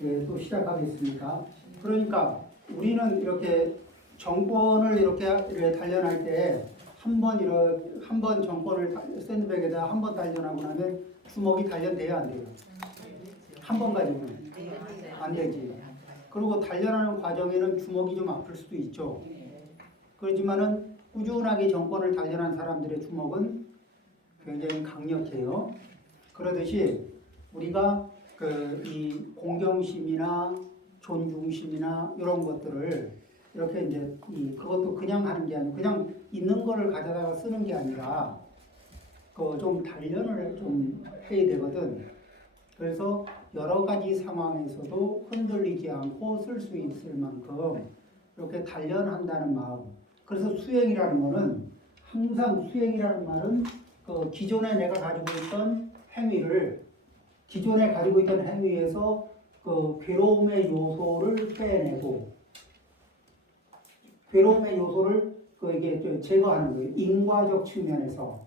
예, 또 시작하겠습니다. 그러니까 우리는 이렇게 정권을 이렇게 단련할 때 한 번 정권을 샌드백에다 한 번 단련하고 나면 주먹이 단련돼야 안 돼요. 한 번 가지고는 안 되지. 그리고 단련하는 과정에는 주먹이 좀 아플 수도 있죠. 그렇지만은 꾸준하게 정권을 단련한 사람들의 주먹은 굉장히 강력해요. 그러듯이 우리가 이 공경심이나 존중심이나 이런 것들을 이렇게 이제 그것도 그냥 하는 게 아니고 그냥 있는 거를 가져다가 쓰는 게 아니라 그 좀 단련을 좀 해야 되거든. 그래서 여러 가지 상황에서도 흔들리지 않고 쓸 수 있을 만큼 이렇게 단련한다는 마음. 그래서 수행이라는 거는 항상 수행이라는 말은 그 기존에 내가 가지고 있던 행위를 기존에 가지고 있던 행위에서 그 괴로움의 요소를 빼내고 괴로움의 요소를 이게 제거하는 거예요. 인과적 측면에서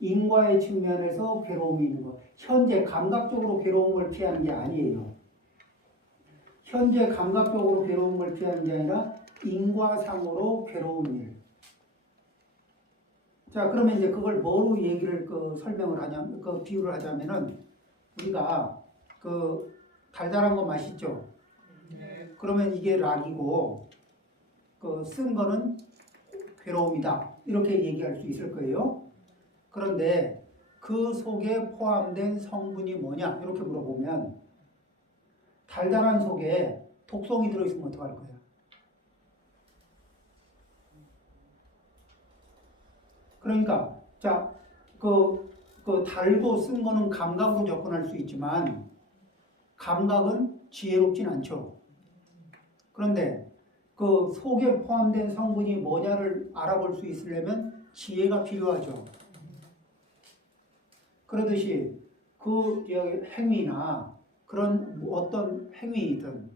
인과의 측면에서 괴로움이 있는 거. 현재 감각적으로 괴로움을 피하는 게 아니에요. 현재 감각적으로 괴로움을 피하는 게 아니라 인과상으로 괴로운 일. 자, 그러면 이제 그걸 뭐로 얘기를 설명을 하냐면 비유를 하자면은 우리가 달달한 거 맛있죠. 그러면 이게 락이고 쓴 거는 괴로움이다. 이렇게 얘기할 수 있을 거예요. 그런데 그 속에 포함된 성분이 뭐냐? 이렇게 물어보면 달달한 속에 독성이 들어있으면 어떡할 거야? 그러니까 자, 달고 쓴 거는 감각으로 접근할 수 있지만 감각은 지혜롭진 않죠. 그런데 그 속에 포함된 성분이 뭐냐를 알아볼 수 있으려면 지혜가 필요하죠. 그러듯이 그 행위나 그런 어떤 행위이든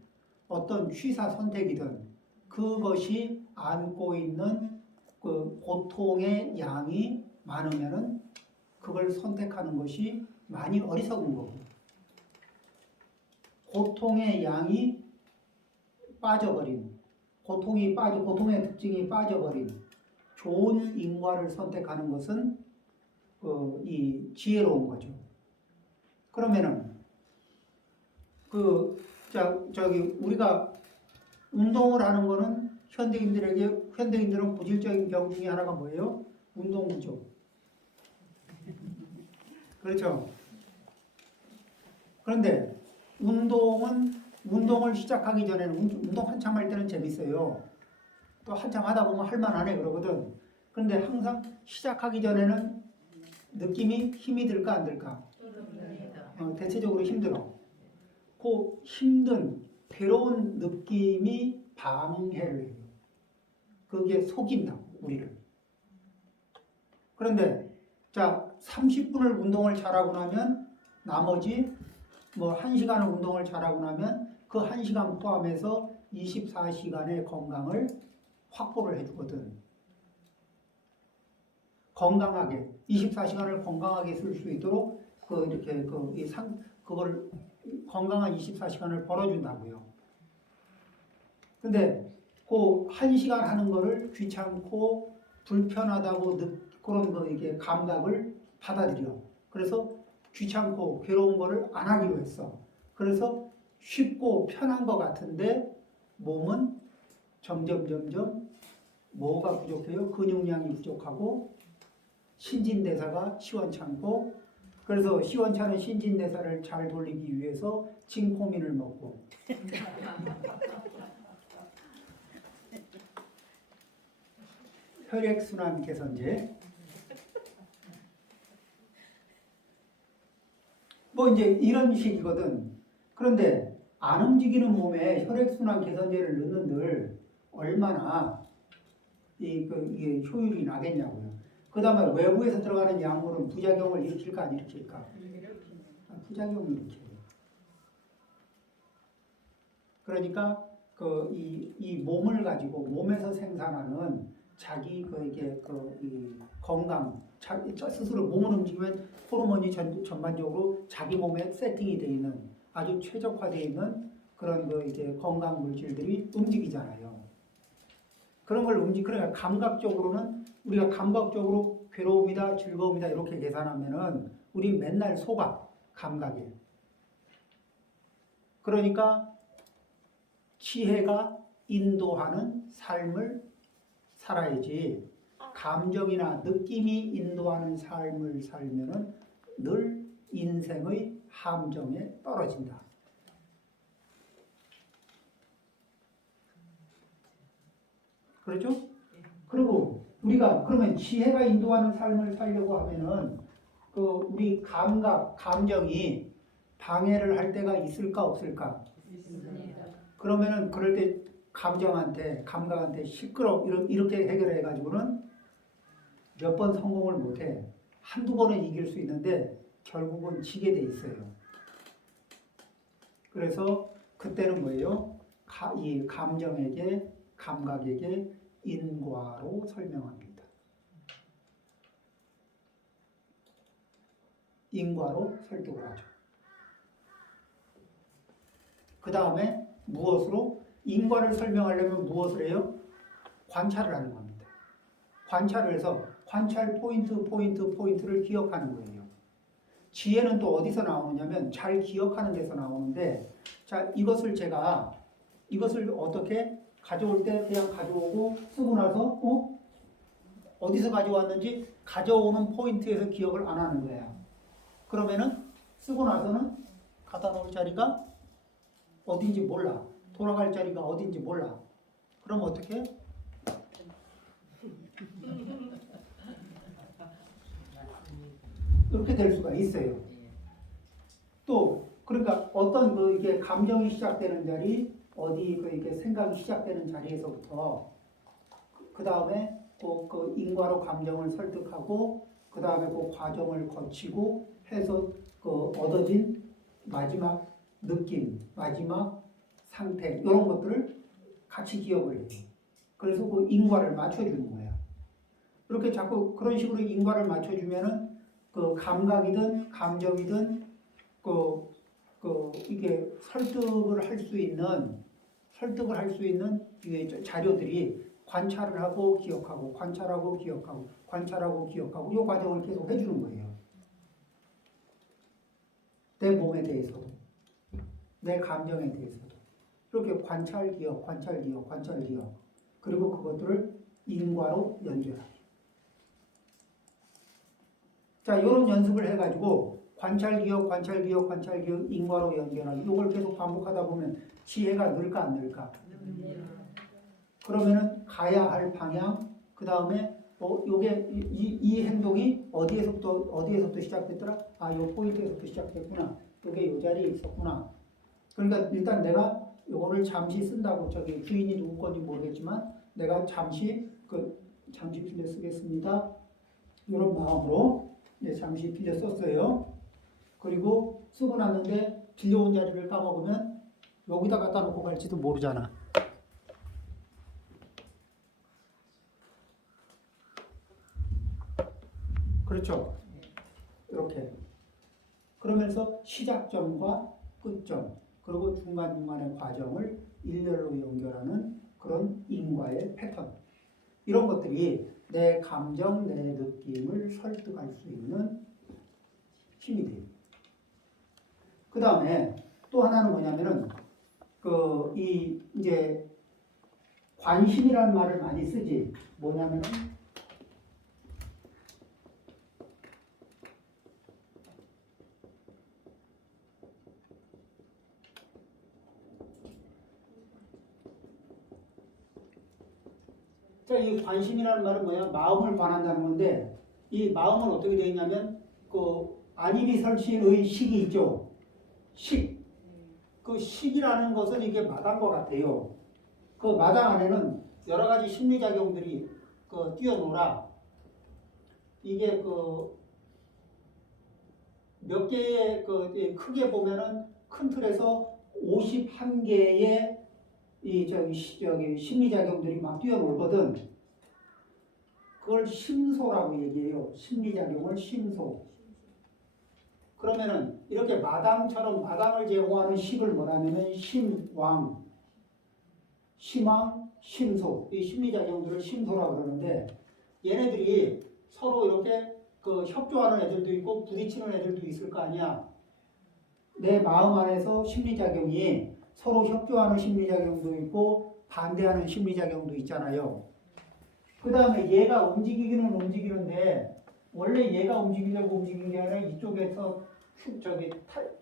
어떤 취사 선택이든 그것이 안고 있는 그 고통의 양이 많으면은 그걸 선택하는 것이 많이 어리석은 거고, 고통의 양이 빠져버린, 고통의 특징이 빠져버린 좋은 인과를 선택하는 것은 이 지혜로운 거죠. 그러면은 우리가 운동을 하는 거는 현대인들은 고질적인 병 중에 하나가 뭐예요? 운동 부족. 그렇죠. 그런데 운동을 시작하기 전에는 운동 한참 할 때는 재밌어요. 또 한참 하다 보면 할만하네 그러거든. 그런데 항상 시작하기 전에는 느낌이 힘이 들까 안 들까? 대체적으로 힘들어. 그 힘든 괴로운 느낌이 방해를 해요. 그게 속인다 우리를. 그런데 자 30분을 운동을 잘하고 나면 나머지 1시간을 운동을 잘하고 나면 그 1시간 포함해서 24시간의 건강을 확보를 해주거든. 건강하게 24시간을 건강하게 쓸 수 있도록 그걸 건강한 24시간을 벌어준다고요. 근데 그 1시간 하는 거를 귀찮고 불편하다고 그런 이게 감각을 받아들여. 그래서 귀찮고 괴로운 거를 안 하기로 했어. 그래서 쉽고 편한 것 같은데 몸은 점점 뭐가 부족해요? 근육량이 부족하고 신진대사가 시원찮고, 그래서 시원찮은 신진대사를 잘 돌리기 위해서 칭코민을 먹고 혈액순환 개선제 이제 이런 식이거든. 그런데 안 움직이는 몸에 혈액순환 개선제를 넣는들 얼마나 이게 효율이 나겠냐고요. 그 다음에 외부에서 들어가는 약물은 부작용을 일으킬까 안 일으킬까? 부작용을 일으켜요. 그러니까 이 몸을 가지고 몸에서 생산하는 자기 이 건강, 스스로 몸을 움직이면 호르몬이 전반적으로 자기 몸에 세팅이 되어 있는 아주 최적화되어 있는 그런 그 이제 건강 물질들이 움직이잖아요. 그런 걸 그러니까 감각적으로는 우리가 감각적으로 괴로움이다, 즐거움이다 이렇게 계산하면은 우리 맨날 속아 감각에. 그러니까 지혜가 인도하는 삶을 살아야지 감정이나 느낌이 인도하는 삶을 살면은 늘 인생의 함정에 떨어진다. 그렇죠? 그리고 우리가 그러면 지혜가 인도하는 삶을 살려고 하면은 그 우리 감각, 감정이 방해를 할 때가 있을까 없을까? 있습니다. 그러면은 그럴 때 감정한테, 감각한테 시끄러 이렇게 해결해 가지고는 몇 번 성공을 못 해. 한두 번은 이길 수 있는데 결국은 지게 돼 있어요. 그래서 그때는 뭐예요? 이 감정에게, 감각에게 인과로 설명합니다. 인과로 설득을 하죠. 그 다음에 무엇으로? 인과를 설명하려면 무엇을 해요? 관찰을 하는 겁니다. 관찰을 해서 관찰 포인트를 기억하는 거예요. 지혜는 또 어디서 나오느냐면 잘 기억하는 데서 나오는데, 자, 이것을 어떻게 가져올 때 그냥 가져오고 쓰고 나서 어디서 가져왔는지 가져오는 포인트에서 기억을 안 하는 거야. 그러면은 쓰고 나서는 갖다 놓을 자리가 어딘지 몰라. 돌아갈 자리가 어딘지 몰라. 그럼 어떻게? 이렇게 될 수가 있어요. 또 그러니까 어떤 그 이게 감정이 시작되는 자리, 어디 그 이게 생각이 시작되는 자리에서부터 그 다음에 꼭 그 인과로 감정을 설득하고 그 다음에 그 과정을 거치고 해서 그 얻어진 마지막 느낌, 마지막 상태 이런 것들을 같이 기억을 해요. 그래서 그 인과를 맞춰주는 거야. 이렇게 자꾸 그런 식으로 인과를 맞춰주면은 그 감각이든 감정이든 이게 설득을 할 수 있는 이게 자료들이 관찰을 하고 기억하고 관찰하고 기억하고 관찰하고 기억하고 이 과정을 계속 해주는 거예요. 내 몸에 대해서도 내 감정에 대해서도 이렇게 관찰 기억 그리고 그것들을 인과로 연결하기. 자, 이런 연습을 해가지고 관찰 기억 인과로 연결하기 이걸 계속 반복하다 보면 지혜가 늘까 안 늘까? 그러면은 가야 할 방향, 그 다음에 요게 이 행동이 어디에서부터 시작됐더라? 아, 요 포인트에서부터 시작됐구나. 요게 요 자리에 있었구나. 그러니까 일단 내가 요거를 잠시 쓴다고 저기 주인이 누구 건지 모르겠지만 내가 잠시 빌려 쓰겠습니다. 이런 마음으로 잠시 빌려 썼어요. 그리고 쓰고 났는데 빌려온 자리를 까먹으면 여기다 갖다 놓고 갈지도 모르잖아. 그렇죠? 이렇게. 그러면서 시작점과 끝점, 그리고 중간중간의 과정을 일렬로 연결하는 그런 인과의 패턴. 이런 것들이 내 감정, 내 느낌을 설득할 수 있는 힘이 돼요. 그 다음에 또 하나는 뭐냐면은, 이제 관심이라는 말을 많이 쓰지. 뭐냐면은, 자, 이 관심이라는 말은 뭐야? 마음을 관한다는 건데, 이 마음은 어떻게 되어 있냐면, 안이비설신의 식이 있죠? 식. 그 식이라는 것은 이게 마당과 같아요. 그 마당 안에는 여러 가지 심리작용들이 뛰어놀아. 이게 몇 개의 크게 보면은 큰 틀에서 51개의 저기 심리작용들이 막 뛰어놀거든. 그걸 심소라고 얘기해요. 심리작용을 심소. 그러면은 이렇게 마당처럼 마당을 제공하는 식을 뭐라냐면 심왕, 심왕, 심소, 이 심리작용들을 심소라고 그러는데 얘네들이 서로 이렇게 그 협조하는 애들도 있고 부딪히는 애들도 있을 거 아니야. 내 마음 안에서 심리작용이 서로 협조하는 심리작용도 있고 반대하는 심리작용도 있잖아요. 그 다음에 얘가 움직이기는 움직이는데 원래 얘가 움직이려고 움직이는 게 아니라 이쪽에서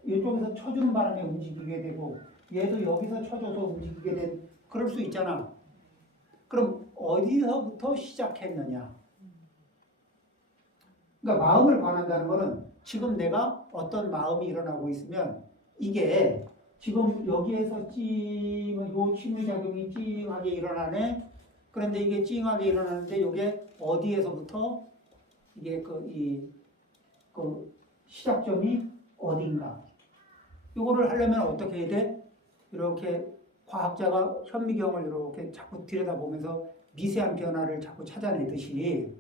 이쪽에서 쳐주는 바람에 움직이게 되고 얘도 여기서 쳐줘서 움직이게 된 그럴 수 있잖아. 그럼 어디서부터 시작했느냐? 그러니까 마음을 관한다는 거는 지금 내가 어떤 마음이 일어나고 있으면 이게 지금 여기에서 요 심리작용이 찡하게 일어나네. 그런데 이게 찡하게 일어나는데 이게 어디에서부터 이게 그 시작점이 어딘가. 이거를 하려면 어떻게 해야 돼? 이렇게 과학자가 현미경을 이렇게 자꾸 들여다보면서 미세한 변화를 자꾸 찾아내듯이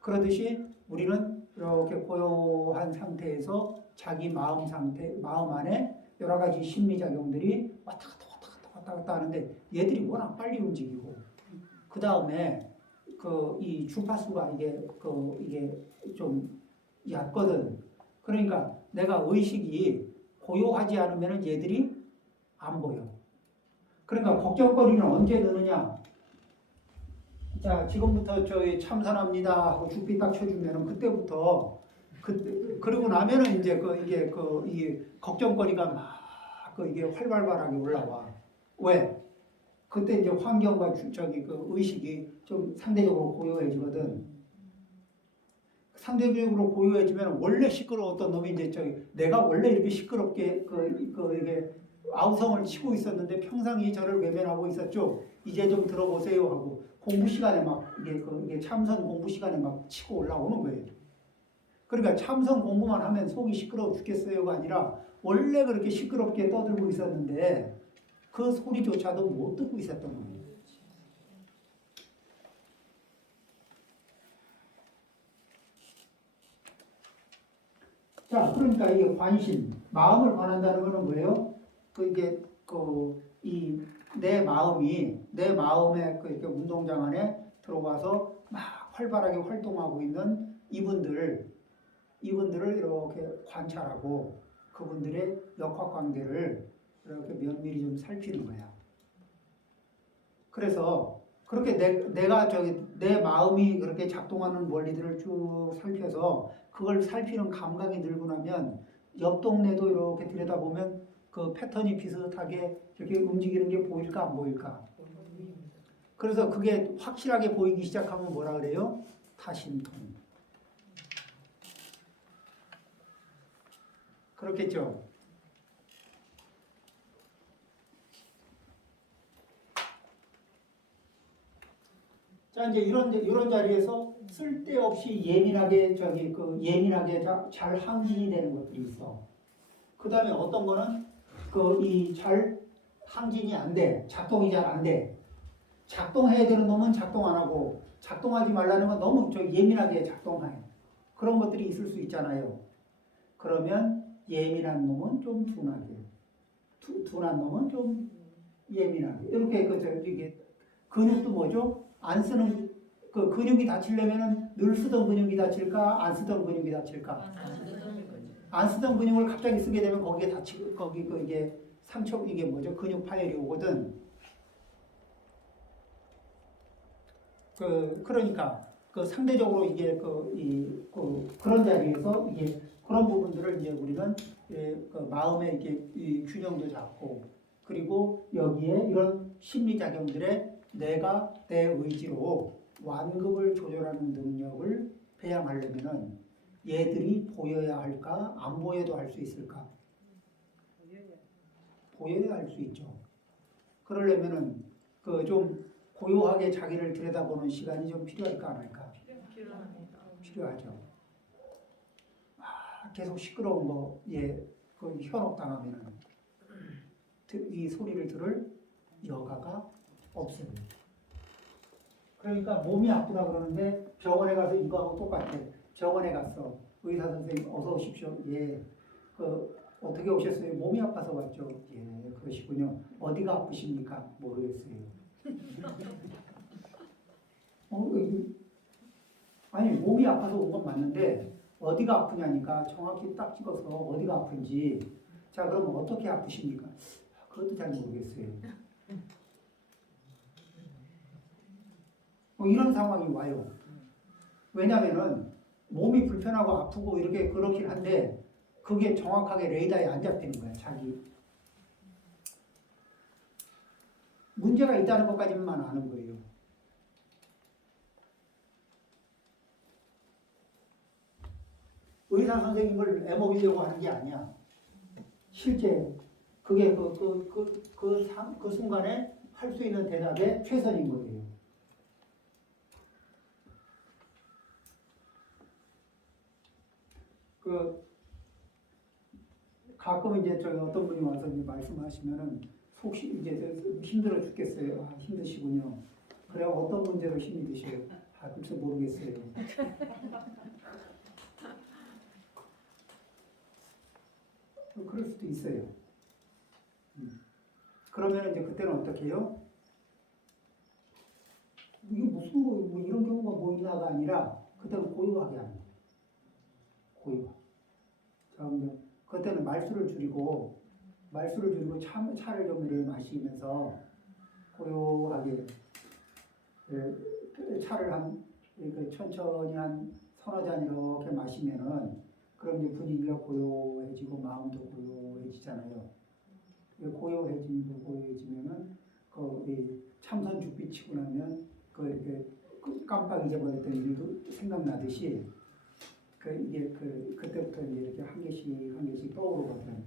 그러듯이 우리는 이렇게 고요한 상태에서 자기 마음 상태, 마음 안에 여러 가지 심리작용들이 왔다 갔다 하는데 얘들이 워낙 빨리 움직이고 그 다음에 이 주파수가 이게 좀 얕거든. 그러니까 내가 의식이 고요하지 않으면 얘들이 안 보여. 그러니까 걱정거리는 언제 느느냐? 자, 지금부터 저희 참선합니다 하고 죽비 딱 쳐주면은 그때부터 그리고 나면은 이제 이 걱정거리가 막 이게 활발하게 올라와. 왜? 그때 이제 환경과 그 의식이 좀 상대적으로 고요해지거든. 상대적으로 고요해지면 원래 시끄러웠던 놈이 이제 내가 원래 이렇게 시끄럽게 이게 아우성을 치고 있었는데 평상시 저를 외면하고 있었죠. 이제 좀 들어보세요 하고 공부 시간에 막 이게 참선 공부 시간에 막 치고 올라오는 거예요. 그러니까 참선 공부만 하면 속이 시끄러워 죽겠어요가 아니라 원래 그렇게 시끄럽게 떠들고 있었는데 그 소리조차도 못 듣고 있었던 거예요. 자, 그러니까 이게 관심, 마음을 관한다는 것은 뭐예요? 내 마음의 이렇게 운동장 안에 들어와서 막 활발하게 활동하고 있는 이분들을 이렇게 관찰하고 그분들의 역학관계를 이렇게 면밀히 좀 살피는 거야. 그래서 그렇게 내가 내 마음이 그렇게 작동하는 원리들을 쭉 살펴서 그걸 살피는 감각이 늘고 나면 옆 동네도 이렇게 들여다보면 그 패턴이 비슷하게 이렇게 움직이는 게 보일까 안 보일까? 그래서 그게 확실하게 보이기 시작하면 뭐라 그래요? 타심통. 그렇겠죠? 자, 이제 이런 자리에서 쓸데없이 예민하게 잘 항진이 되는 것들이 있어. 그 다음에 어떤 거는 잘 항진이 안 돼. 작동이 잘 안 돼. 작동해야 되는 놈은 작동 안 하고 작동하지 말라는 건 너무 예민하게 작동해. 그런 것들이 있을 수 있잖아요. 그러면 예민한 놈은 좀 둔하게, 둔한 놈은 좀 예민하게. 이렇게 이게 근육도 뭐죠? 안 쓰는 근육이 다치려면은 늘 쓰던 근육이 다칠까? 안 쓰던 근육이 다칠까? 안 쓰던 근육을 갑자기 쓰게 되면 거기에 다치고 이게 상처 이게 뭐죠? 근육 파열이 오거든. 그러니까 상대적으로 이게 그런 자리에서 이게 그런 부분들을 이제 우리는 마음의 이게 이 균형도 잡고 그리고 여기에 이런 심리작용들에 내가 내 의지로 완급을 조절하는 능력을 배양하려면은 얘들이 보여야 할까? 안 보여도 할 수 있을까? 보여야 할 수 있죠. 그러려면은 좀 고요하게 자기를 들여다보는 시간이 좀 필요할까 안 할까? 필요하죠. 계속 시끄러운 거에 현혹당하면은 이 소리를 들을 여가가 없습니다. 그러니까 몸이 아프다 그러는데 병원에 가서 이거하고 똑같아. 병원에 갔어. 의사 선생님 어서 오십시오. 예. 어떻게 오셨어요? 몸이 아파서 왔죠. 예, 그러시군요. 어디가 아프십니까? 모르겠어요. 아니 몸이 아파서 온 건 맞는데 어디가 아프냐니까 정확히 딱 찍어서 어디가 아픈지. 자, 그러면 어떻게 아프십니까? 그것도 잘 모르겠어요. 이런 상황이 와요. 왜냐면은 몸이 불편하고 아프고 이렇게 그렇긴 한데 그게 정확하게 레이더에 안 잡히는 거야, 자기. 문제가 있다는 것까지만 아는 거예요. 의사 선생님을 애먹이려고 하는 게 아니야. 실제 그게 그 순간에 할 수 있는 대답의 최선인 거예요. 가끔 이제 저기 어떤 분이 와서 이제 말씀하시면은 속시 이제 힘들어 죽겠어요. 아, 힘드시군요. 그래 어떤 문제로 힘이 드셔요? 아, 글쎄 모르겠어요. 그럴 수도 있어요. 그러면 이제 그때는 어떻게 해요? 이게 무슨 뭐 이런 경우가 뭐 있나가 아니라 그때는 고요하게 하는 거예요. 고요. 자, 근데 그때는 말수를 줄이고 차를 좀 이렇게 마시면서 고요하게 차를 천천히 한 서너 잔 이렇게 마시면은 그럼 이제 분위기가 고요해지고 마음도 고요해지잖아요. 고요해지면은 참선 죽비 치고 나면 이렇게 깜빡 잊어버렸던 일도 생각나듯이 그때부터 이제 이렇게 한 개씩 떠오르거든.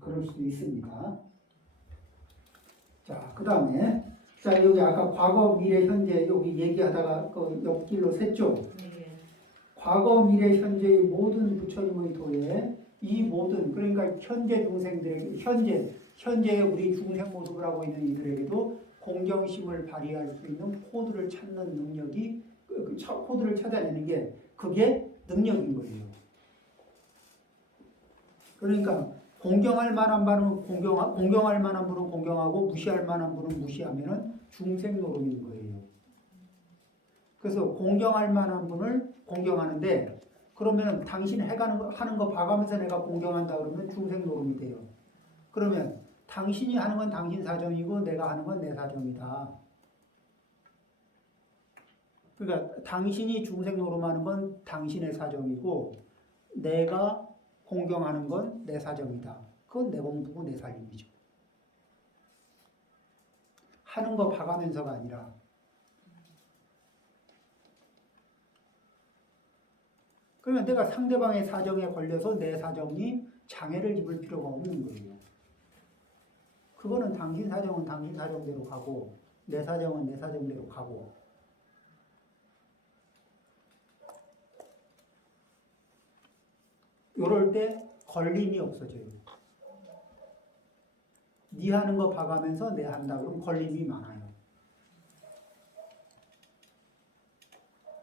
그럴 수도 있습니다. 자, 그 다음에 자, 여기 아까 과거, 미래, 현재 여기 얘기하다가 그 옆길로 샜죠. 네. 과거, 미래, 현재의 모든 부처님의 도에 이 모든 그러니까 현재 동생들에게 현재의 우리 중생 모습을 하고 있는 이들에게도 공경심을 발휘할 수 있는 코드를 찾는 능력이 코드를 찾아내는 게 그게 능력인 거예요. 그러니까 공경할 만한 분은 공경할 만한 분은 공경하고 무시할 만한 분은 무시하면은 중생 노름인 거예요. 그래서 공경할 만한 분을 공경하는데 그러면 당신 하는 거 봐가면서 내가 공경한다 그러면 중생 노름이 돼요. 그러면 당신이 하는 건 당신 사정이고 내가 하는 건 내 사정이다. 그러니까 당신이 중생 노름하는 건 당신의 사정이고 내가 공경하는 건 내 사정이다. 그건 내 공부고 내 살림이죠. 하는 거 봐가면서가 아니라 그러면 내가 상대방의 사정에 걸려서 내 사정이 장애를 입을 필요가 없는 거예요. 그거는 당신 사정은 당신 사정대로 가고 내 사정은 내 사정대로 가고 이럴 때 걸림이 없어져요. 네 하는 거 봐가면서 내 한다 그러면 걸림이 많아요.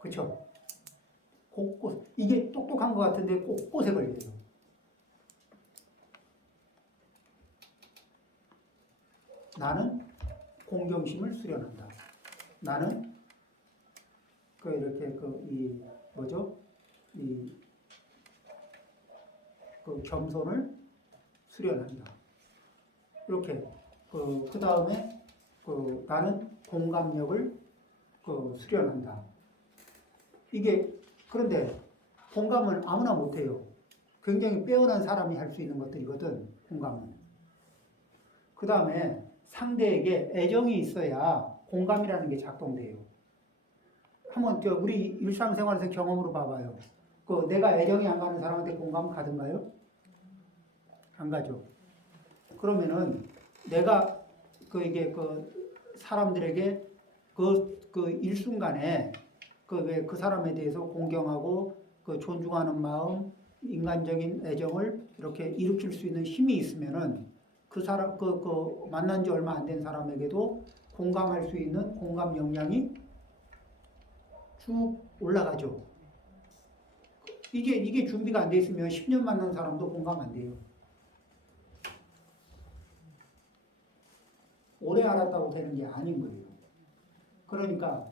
그렇죠? 곳곳 이게 똑똑한 것 같은데 곳곳에 걸려요. 나는 공경심을 수련한다. 나는 이렇게 겸손을 수련한다. 이렇게 그 다음에 나는 공감력을 수련한다. 이게 그런데 공감은 아무나 못해요. 굉장히 빼어난 사람이 할 수 있는 것들이거든. 공감은. 그 다음에 상대에게 애정이 있어야 공감이라는 게 작동돼요. 한번 우리 일상생활에서 경험으로 봐봐요. 내가 애정이 안 가는 사람한테 공감 가든가요? 안 가죠. 그러면은 내가 이게 사람들에게 일순간에 그 사람에 대해서 공경하고 존중하는 마음, 인간적인 애정을 이렇게 일으킬 수 있는 힘이 있으면은 그 사람 만난 지 얼마 안 된 사람에게도 공감할 수 있는 공감 역량이 쭉 올라가죠. 이게 준비가 안 돼 있으면 10년 만난 사람도 공감 안 돼요. 오래 알았다고 되는 게 아닌 거예요. 그러니까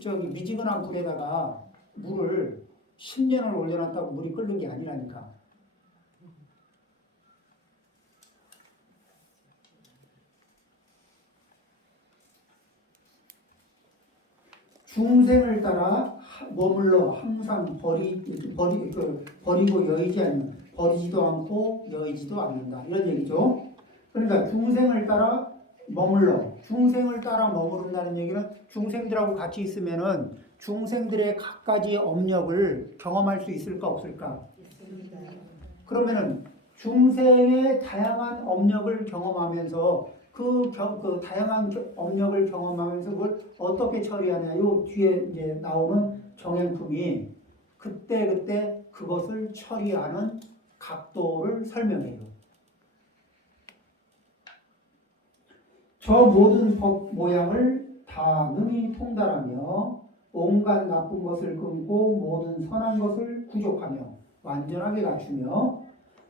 저기 미지근한 불에다가 물을 10년을 올려놨다고 물이 끓는 게 아니라니까. 중생을 따라 머물러 항상 버리고 여의지 않는, 버리지도 않고 여의지도 않는다. 이런 얘기죠. 그러니까 중생을 따라 머물러, 중생을 따라 머무른다는 얘기는 중생들하고 같이 있으면은 중생들의 각가지 업력을 경험할 수 있을까 없을까? 있습니다. 그러면은 중생의 다양한 업력을 경험하면서 그 다양한 업력을 경험하면서 그걸 어떻게 처리하냐. 요 뒤에 이제 나오는 정행품이 그때 그것을 처리하는 각도를 설명해요. 저 모든 법 모양을 다 능히 통달하며 온갖 나쁜 것을 끊고 모든 선한 것을 구족하며 완전하게 갖추며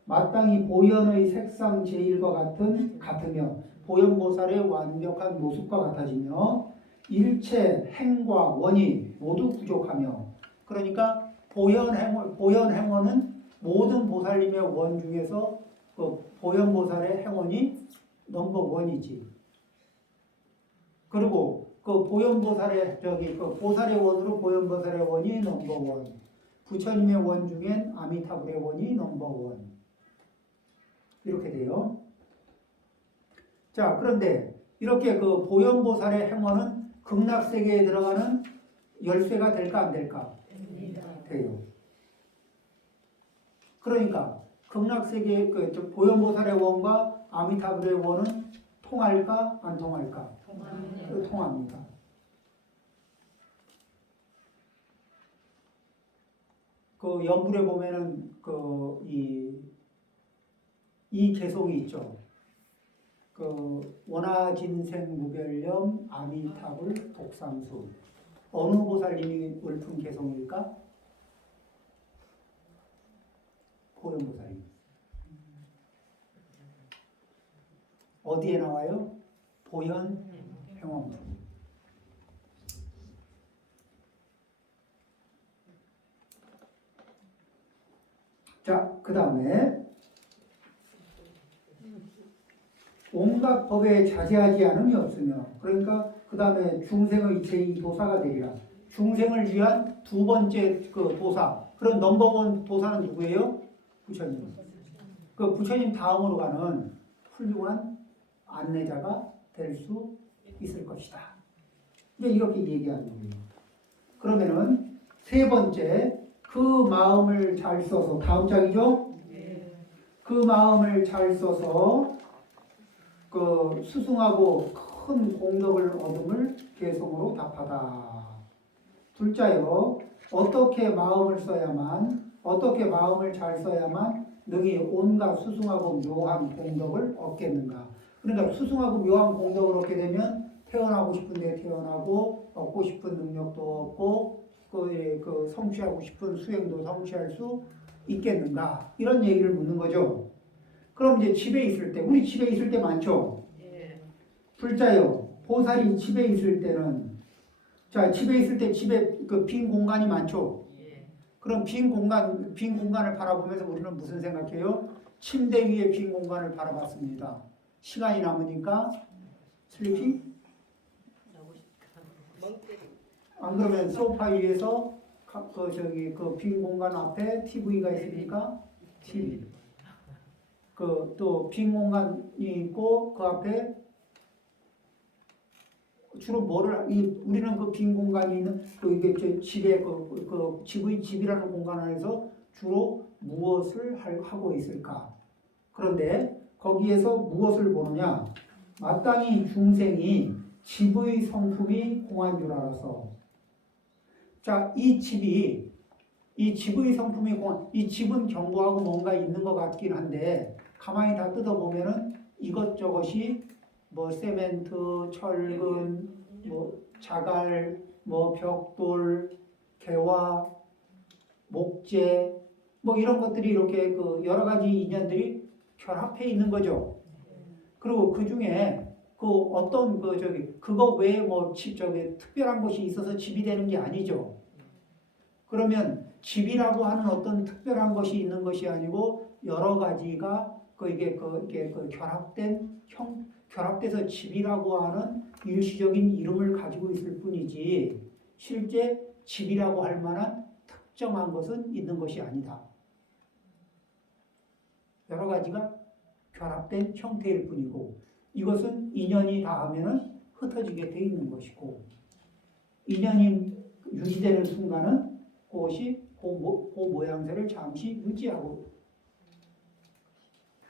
마땅히 보현의 색상 제일과 같으며 보현보살의 완벽한 모습과 같아지며 일체 행과 원이 모두 부족하며, 그러니까 보현행원은 모든 보살님의 원 중에서 그 보현보살의 행원이 넘버원이지. 그리고 그 보현보살의 그 보살의 원으로 보현보살의 원이 넘버원, 부처님의 원 중엔 아미타불의 원이 넘버원, 이렇게 돼요. 자, 그런데 이렇게 그 보현보살의 행원은 극락세계에 들어가는 열쇠가 될까 안 될까? 돼요. 그러니까 극락세계의 그 보현보살의 원과 아미타불의 원은 통할까 안 통할까? 통합니다. 그 연불에 보면은 이 개송이 있죠. 그 원하진생 무별념 아미타불 독상수, 어느 보살님이 읊은 개송일까? 보현보살님. 어디에 나와요? 보현행원품. 자, 그 다음에 온갖 법에 자제하지 않음이 없으며, 그러니까 그 다음에 중생의 제2도사가 되리라. 중생을 위한 두 번째 그 도사, 그런 넘버원 도사는 누구예요? 부처님. 그 부처님 다음으로 가는 훌륭한 안내자가 될 수 있을 것이다. 이제 이렇게 얘기하는 거예요. 그러면은 세 번째, 그 마음을 잘 써서, 다음 장이죠? 그 마음을 잘 써서 그 수승하고 큰 공덕을 얻음을 개성으로 답하다. 둘째요, 어떻게 마음을 잘 써야만 능히 온갖 수승하고 묘한 공덕을 얻겠는가. 그러니까 수승하고 묘한 공덕을 얻게 되면 태어나고 싶은 데 태어나고 얻고 싶은 능력도 얻고 그 성취하고 싶은 수행도 성취할 수 있겠는가. 이런 얘기를 묻는 거죠. 그럼 이제 집에 있을 때, 우리 집에 있을 때 많죠? 불자요, 보살이 집에 있을 때는, 자, 집에 있을 때 집에 그 빈 공간이 많죠? 그럼 빈 공간을 바라보면서 우리는 무슨 생각해요? 침대 위에 빈 공간을 바라봤습니다. 시간이 남으니까 슬리핑? 안 그러면 소파 위에서 그 빈 공간 앞에 TV가 있으니까 TV. 그 또 빈 공간이 있고 그 앞에 주로 우리는 그 빈 공간이 있는 이게 집에 집이라는 공간 안에서 주로 무엇을 하고 있을까? 그런데 거기에서 무엇을 보느냐? 마땅히 중생이 집의 성품이 공한 줄 알아서. 자, 이 집의 성품이 이 집은 견고하고 뭔가 있는 것 같긴 한데 가만히 다 뜯어보면은 이것저것이 뭐 세멘트, 철근, 뭐 자갈, 뭐 벽돌, 개화, 목재, 뭐 이런 것들이 이렇게 그 여러 가지 인연들이 결합해 있는 거죠. 그리고 그 중에 그 어떤 그 저기 그거 외에 뭐 집 저기 특별한 것이 있어서 집이 되는 게 아니죠. 그러면 집이라고 하는 어떤 특별한 것이 있는 것이 아니고 여러 가지가 이게 결합돼서 집이라고 하는 일시적인 이름을 가지고 있을 뿐이지 실제 집이라고 할 만한 특정한 것은 있는 것이 아니다. 여러 가지가 결합된 형태일 뿐이고 이것은 인연이 닿으면 흩어지게 돼 있는 것이고 인연이 유지되는 순간은 그것이 그 모양새를 잠시 유지하고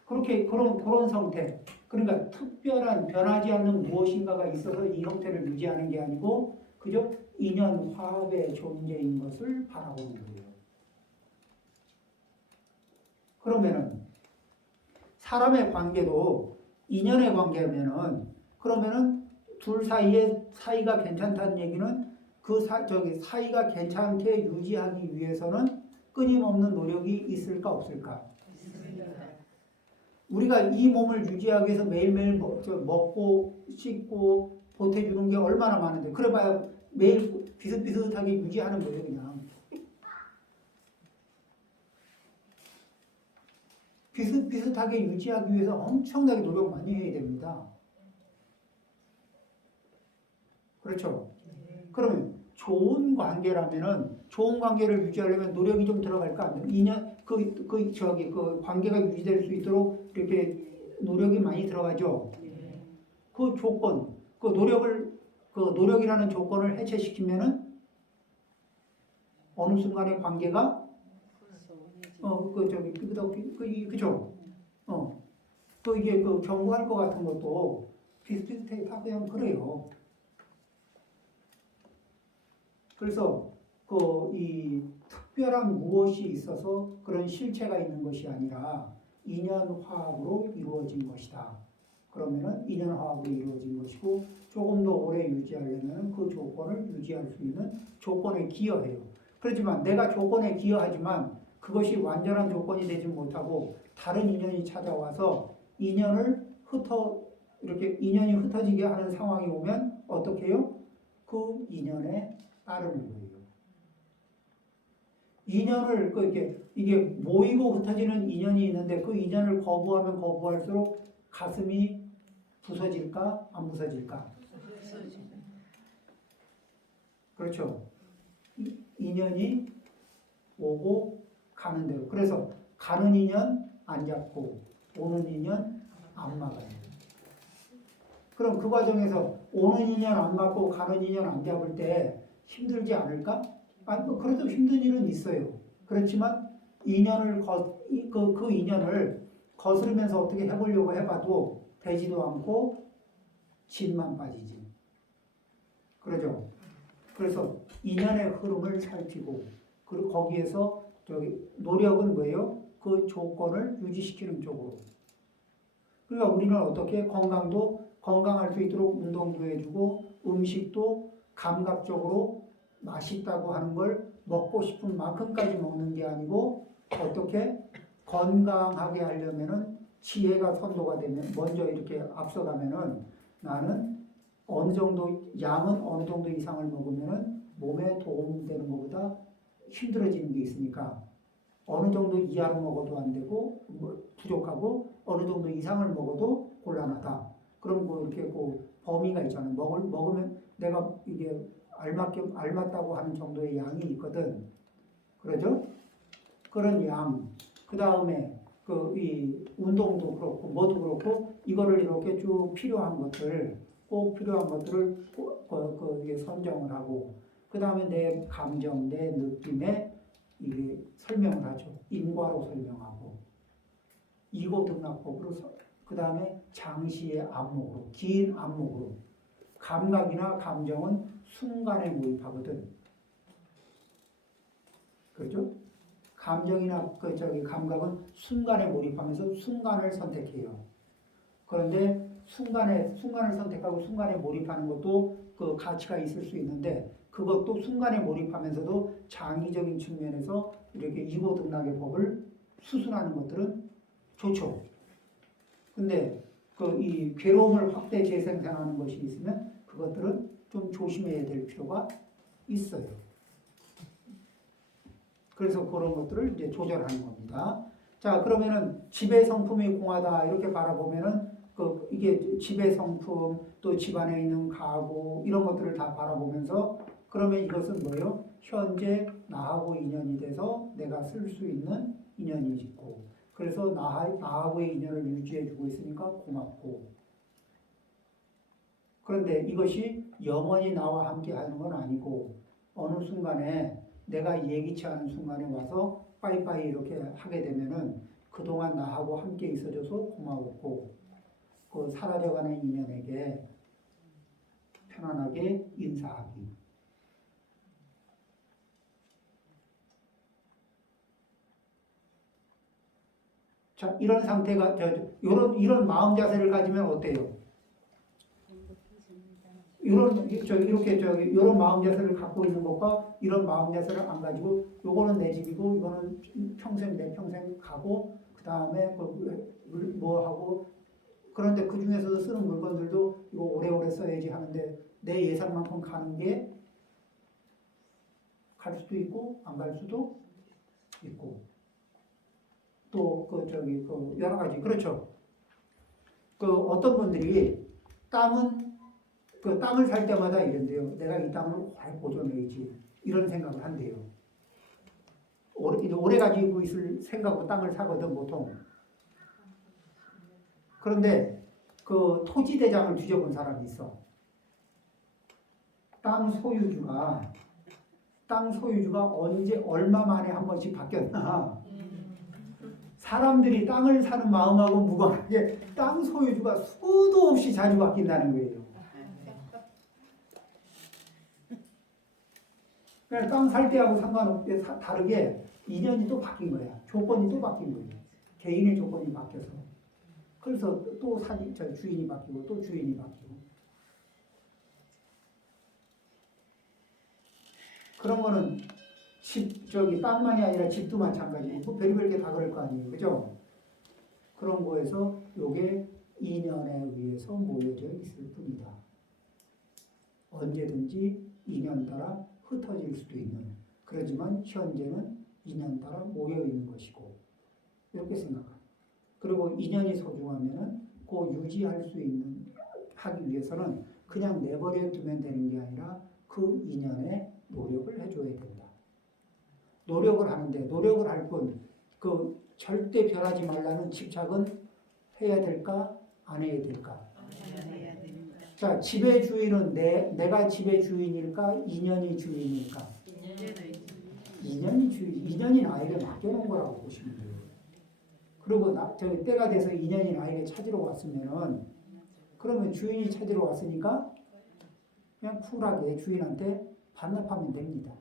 그런 상태. 그러니까 특별한 변하지 않는 무엇인가가 있어서 이 형태를 유지하는 게 아니고 그저 인연 화합의 존재인 것을 바라보는 거예요. 그러면은 사람의 관계도 인연의 관계면은 그러면은 둘 사이의 사이가 괜찮다는 얘기는 그 사이가 괜찮게 유지하기 위해서는 끊임없는 노력이 있을까 없을까? 있습니다. 우리가 이 몸을 유지하기 위해서 매일매일 먹고 씻고 보태주는 게 얼마나 많은데 그래봐야 매일 비슷비슷하게 유지하는 거예요 그냥. 비슷비슷하게 유지하기 위해서 엄청나게 노력 많이 해야 됩니다. 그렇죠? 그러면 좋은 관계라면은 좋은 관계를 유지하려면 노력이 좀 들어갈까? 인연 그 관계가 유지될 수 있도록 이렇게 노력이 많이 들어가죠. 그 조건, 그 노력이라는 조건을 해체시키면은 어느 순간에 관계가 그죠? 이게 경고할 것 같은 것도 비슷비슷해 다 그냥 그래요. 그래서 이 특별한 무엇이 있어서 그런 실체가 있는 것이 아니라 인연화합으로 이루어진 것이다. 그러면은 인연화합으로 이루어진 것이고 조금 더 오래 유지하려면 그 조건을 유지할 수 있는 조건에 기여해요. 그렇지만 내가 조건에 기여하지만 그것이 완전한 조건이 되지 못하고 다른 인연이 찾아와서 인연이 흩어지게 하는 상황이 오면 어떻게 해요? 그 인연에 따르는 거예요. 인연을 이게 모이고 흩어지는 인연이 있는데 그 인연을 거부하면 거부할수록 가슴이 부서질까 안 부서질까? 그렇죠. 인연이 오고 가는 대로. 그래서 가는 인연 안 잡고 오는 인연 안 막아요. 그럼 그 과정에서 오는 인연 안 막고 가는 인연 안 잡을 때 힘들지 않을까? 아니, 그래도 힘든 일은 있어요. 그렇지만 인연을 그 인연을 거스르면서 어떻게 해보려고 해봐도 되지도 않고 진만 빠지지. 그러죠? 그래서 인연의 흐름을 살피고 그리고 거기에서 노력은 뭐예요? 그 조건을 유지시키는 쪽으로. 그러니까 우리는 어떻게 건강할 수 있도록 운동도 해주고 음식도 감각적으로 맛있다고 하는 걸 먹고 싶은 만큼까지 먹는 게 아니고 어떻게 건강하게 하려면은 지혜가 선도가 되면 먼저 이렇게 앞서가면은 나는 양은 어느 정도 이상을 먹으면은 몸에 도움되는 것보다 힘들어지는 게 있으니까 어느 정도 이하로 먹어도 안 되고 부족하고 어느 정도 이상을 먹어도 곤란하다. 그럼 이렇게 범위가 있잖아요. 먹으면 내가 이게 알맞다고 하는 정도의 양이 있거든. 그러죠? 그런 양. 그 다음에 이 운동도 그렇고 뭐도 그렇고 이거를 이렇게 쭉 꼭 필요한 것들을 이게 선정을 하고 그 다음에 내 감정, 내 느낌에 이게 설명을 하죠. 인과로 설명하고 이고등락법으로 그 다음에 장시의 안목으로 긴 안목으로 감각이나 감정은 순간에 몰입하거든. 그렇죠? 감정이나 감각은 순간에 몰입하면서 순간을 선택해요. 그런데 순간을 선택하고 순간에 몰입하는 것도 그 가치가 있을 수 있는데 그것도 순간에 몰입하면서도 장의적인 측면에서 이렇게 이고등락의 법을 수순하는 것들은 좋죠. 근데 그 이 괴로움을 확대 재생산하는 것이 있으면 그것들은 좀 조심해야 될 필요가 있어요. 그래서 그런 것들을 이제 조절하는 겁니다. 자, 그러면은 지배 성품이 공하다 이렇게 바라보면은 이게 지배 성품 또 집안에 있는 가구 이런 것들을 다 바라보면서 그러면 이것은 뭐예요? 현재 나하고 인연이 돼서 내가 쓸 수 있는 인연이 있고 그래서 나하고의 인연을 유지해주고 있으니까 고맙고 그런데 이것이 영원히 나와 함께 하는 건 아니고 어느 순간에 내가 예기치 않은 순간에 와서 빠이빠이 이렇게 하게 되면은 그동안 나하고 함께 있어줘서 고마웠고 그 사라져가는 인연에게 편안하게 인사하기. 자, 이런 상태가 이런 마음 자세를 가지면 어때요? 이런 마음 자세를 갖고 있는 것과 이런 마음 자세를 안 가지고 요거는 내 집이고 이거는 평생 내 평생 가고 그 다음에 뭐 하고 그런데 그 중에서도 쓰는 물건들도 이거 오래오래 써야지 하는데 내 예상만큼 가는 게 갈 수도 있고 안 갈 수도 있고 또 여러 가지 그렇죠. 어떤 분들이 땅을 살 때마다 이런데요. 내가 이 땅을 오래 보존해야지 이런 생각을 한대요. 오래 가지고 있을 생각으로 땅을 사거든 보통. 그런데 그 토지 대장을 뒤져본 사람이 있어. 땅 소유주가 언제 얼마 만에 한 번씩 바뀌었나. 사람들이 땅을 사는 마음하고 무관하게 땅 소유주가 수도 없이 자주 바뀐다는 거예요. 그러니까 땅 살 때하고 상관없게 다르게 인연이 또 바뀐 거야. 조건이 또 바뀐 거예요. 개인의 조건이 바뀌어서. 그래서 또 주인이 바뀌고 또 주인이 바뀌고. 그런 거는 땅만이 아니라 집도 마찬가지고 별의별 게 다 그럴 거 아니에요. 그죠? 그런 거에서 요게 인연에 의해서 모여져 있을 뿐이다. 언제든지 인연 따라 흩어질 수도 있는 그렇지만 현재는 인연 따라 모여 있는 것이고 이렇게 생각합니다. 그리고 인연이 소중하면은 그 유지할 수 있는 하기 위해서는 그냥 내버려 두면 되는 게 아니라 그 인연에 노력을 해줘야 된다. 노력을 하는데 노력을 할 뿐 절대 변하지 말라는 집착은 해야 될까 안 해야 될까? 해야 됩니다. 자, 집의 주인은 내가 집의 주인일까? 인연이 주인일까? 인연이 주인. 인연이 나에게 맡겨놓은 거라고 보시면 돼요. 그리고 때가 돼서 인연이 나에게 찾으러 왔으면은 그러면 주인이 찾으러 왔으니까 그냥 쿨하게 주인한테 반납하면 됩니다.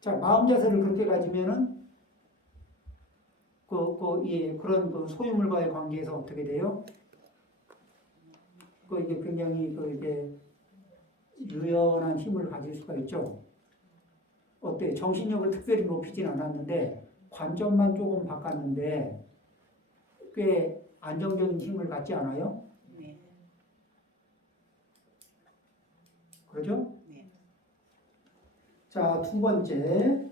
자, 마음 자세를 그렇게 가지면은 그런 소유물과의 관계에서 어떻게 돼요? 이게 굉장히 이게 유연한 힘을 가질 수가 있죠. 어때? 정신력을 특별히 높이진 않았는데 관점만 조금 바꿨는데 꽤 안정적인 힘을 갖지 않아요? 네. 그렇죠? 네. 자, 두 번째,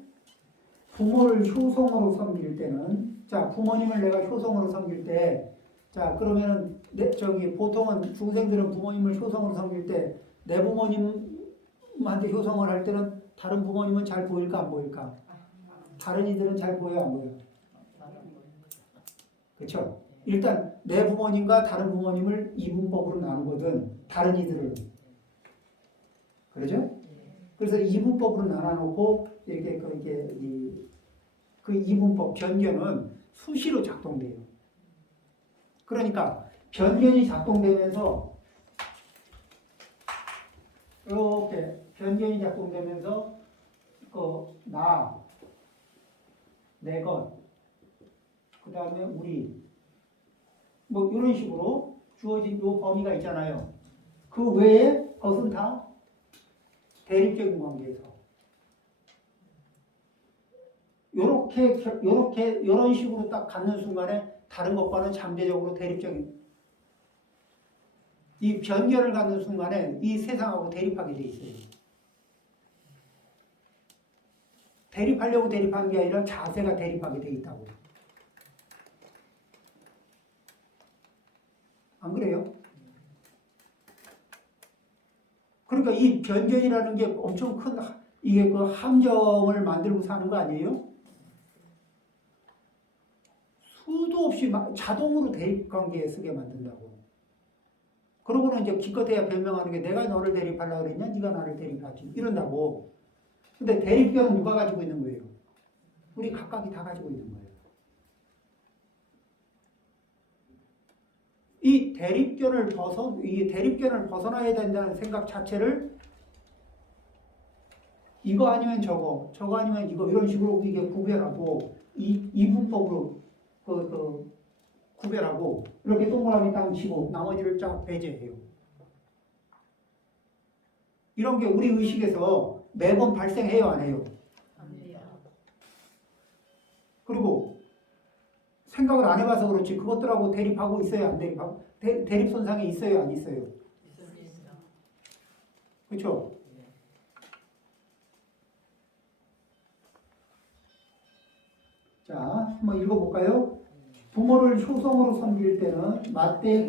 부모를 효성으로 섬길 때는, 자, 부모님을 내가 효성으로 섬길 때, 자, 그러면은, 보통은 중생들은 부모님을 효성으로 섬길 때, 내 부모님한테 효성을 할 때는 다른 부모님은 잘 보일까, 안 보일까? 다른 이들은 잘 보여, 안 보여? 그렇죠? 일단, 내 부모님과 다른 부모님을 이분법으로 나누거든, 다른 이들은. 그렇죠? 그래서 이분법으로 나눠놓고 이렇게 그 이분법 변견은 수시로 작동돼요. 그러니까 변견이 작동되면서 이렇게 변견이 작동되면서 내 것, 그 다음에 우리 이런 식으로 주어진 요 범위가 있잖아요. 그 외에 것은 다 대립적인 관계에서. 요렇게 이런 식으로 딱 갖는 순간에 다른 것과는 잠재적으로 대립적인 이 변결을 갖는 순간에 이 세상하고 대립하게 돼 있어요. 대립하려고 대립하는 게 아니라 자세가 대립하게 돼 있다고. 안 그래요? 그러니까 이 변전이라는 게 엄청 큰 이게 그 함정을 만들고 사는 거 아니에요? 수도 없이 자동으로 대립 관계에 쓰게 만든다고. 그러고는 이제 기껏해야 변명하는 게 내가 너를 대립하려고 그랬냐? 네가 나를 대립하지. 이런다고. 근데 대립견은 누가 가지고 있는 거예요? 우리 각각이 다 가지고 있는 거예요. 이 대립견을 벗어나야 된다는 생각 자체를 이거 아니면 저거 아니면 이거 이런 식으로 이게 구별하고 이분법으로 구별하고 이렇게 동그라미 딱 치고 나머지를 쫙 배제해요. 이런 게 우리 의식에서 매번 발생해요, 안 해요? 그리고 생각을 안 해봐서 그렇지 그것들하고 대립하고 있어요, 안 대립하고? 대립선상에 있어요, 안 있어요? 그렇죠? 자, 한번 읽어볼까요? 부모를 효성으로 섬길 때는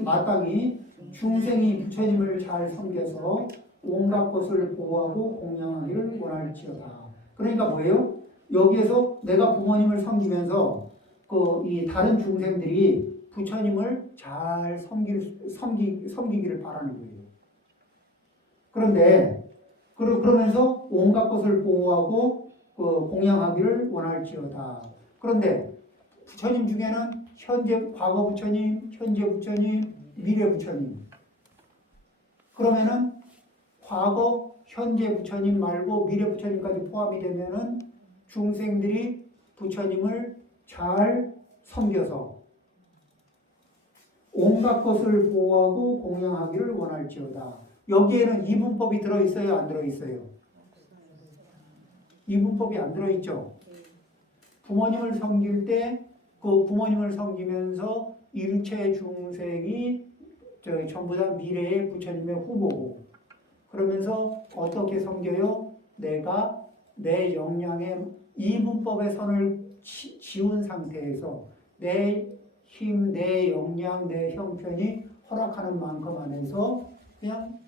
마땅히 중생이 부처님을 잘 섬겨서 온갖 것을 보호하고 공양하기를 원할지어다. 그러니까 뭐예요? 여기에서 내가 부모님을 섬기면서 이 다른 중생들이 부처님을 잘 섬기기를 바라는 거예요. 그런데 그러면서 온갖 것을 보호하고 공양하기를 원할지어다. 그런데 부처님 중에는 과거 부처님, 현재 부처님, 미래 부처님. 그러면은 과거, 현재 부처님 말고 미래 부처님까지 포함이 되면은 중생들이 부처님을 잘 섬겨서 온갖 것을 보호하고 공양하기를 원할지어다. 여기에는 이분법이 들어있어요, 안 들어있어요? 이분법이 안 들어있죠. 부모님을 섬길 때 그 부모님을 섬기면서 일체 중생이 전부 다 미래의 부처님의 후보고 그러면서 어떻게 섬겨요? 내가 내 역량의 이분법의 선을 지운 상태에서 내 힘, 내 역량, 내 형편이 허락하는 만큼 안에서 그냥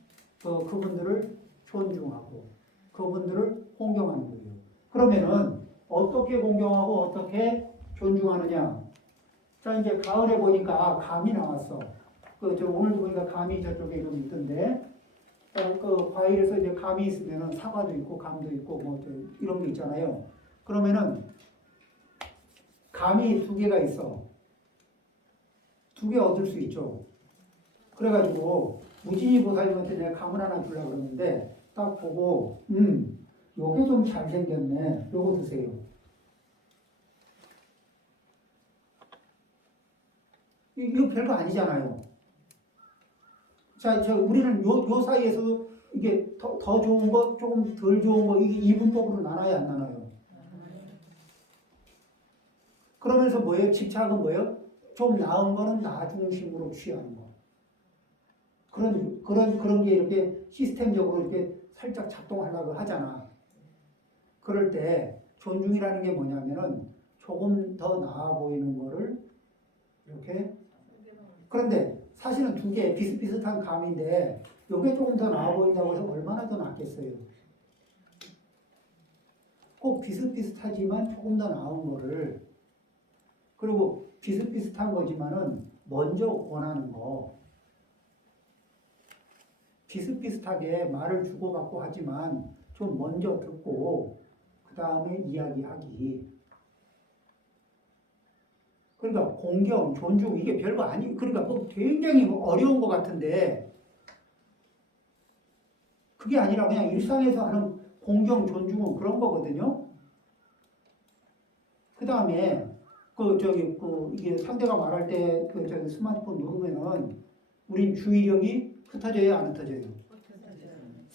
그분들을 존중하고 그분들을 공경하는 거예요. 그러면은 어떻게 공경하고 어떻게 존중하느냐? 자, 이제 가을에 보니까 감이 나왔어. 오늘도 보니까 감이 저쪽에 좀 있던데, 과일에서 이제 감이 있으면은 사과도 있고, 감도 있고, 이런 게 있잖아요. 그러면은, 감이 2개가 있어. 2개 얻을 수 있죠. 그래가지고, 무진이 보살님한테 내가 감을 하나 주려고 그러는데, 딱 보고, 요게 좀 잘생겼네. 요거 드세요. 이거 별거 아니잖아요. 자, 우리는 요 사이에서도 이게 더 좋은 거, 조금 덜 좋은 거, 이게 이분법으로 나눠야 안 나눠요. 그러면서 뭐예요? 집착은 뭐예요? 좀 나은 거는 나 중심으로 취하는 거. 그런 게 이렇게 시스템적으로 이렇게 살짝 작동하려고 하잖아. 그럴 때 존중이라는 게 뭐냐면은 조금 더 나아 보이는 거를 이렇게 그런데 사실은 2개 비슷비슷한 감인데 이게 조금 더 나아 보인다고 해서 얼마나 더 낫겠어요. 꼭 비슷비슷하지만 조금 더 나은 거를 그리고 비슷비슷한 거지만은 먼저 원하는 거 비슷비슷하게 말을 주고받고 하지만 좀 먼저 듣고 그 다음에 이야기하기. 그러니까 공경, 존중 이게 별거 아니. 그러니까 굉장히 어려운 것 같은데 그게 아니라 그냥 일상에서 하는 공경, 존중은 그런 거거든요. 그 다음에 이게 상대가 말할 때 스마트폰 누르면은 우린 주의력이 흩어져요, 안 흩어져요?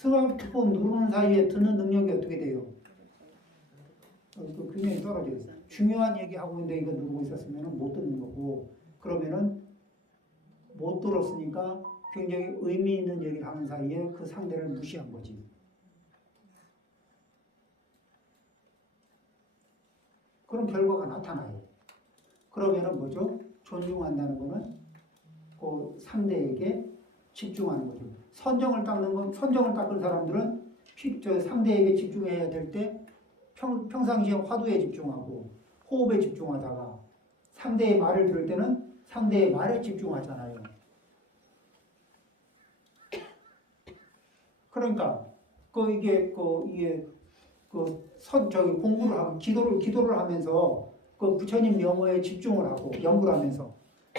스마트폰 누르는 사이에 듣는 능력이 어떻게 돼요? 그 굉장히 떨어져요. 중요한 얘기 하고 있는데 이거 누르고 있었으면 못 듣는 거고, 그러면은 못 들었으니까 굉장히 의미 있는 얘기를 하는 사이에 그 상대를 무시한 거지. 그런 결과가 나타나요. 그러면은 뭐죠? 존중한다는 거는 그 상대에게 집중하는 거죠. 선정을 닦은 사람들은 저 상대에게 집중해야 될 때 평상시에 화두에 집중하고 호흡에 집중하다가 상대의 말을 들을 때는 상대의 말에 집중하잖아요. 그러니까 저기 공부를 하고 기도를 하면서 그 부처님 명호에 집중을 하고 연구를 하면서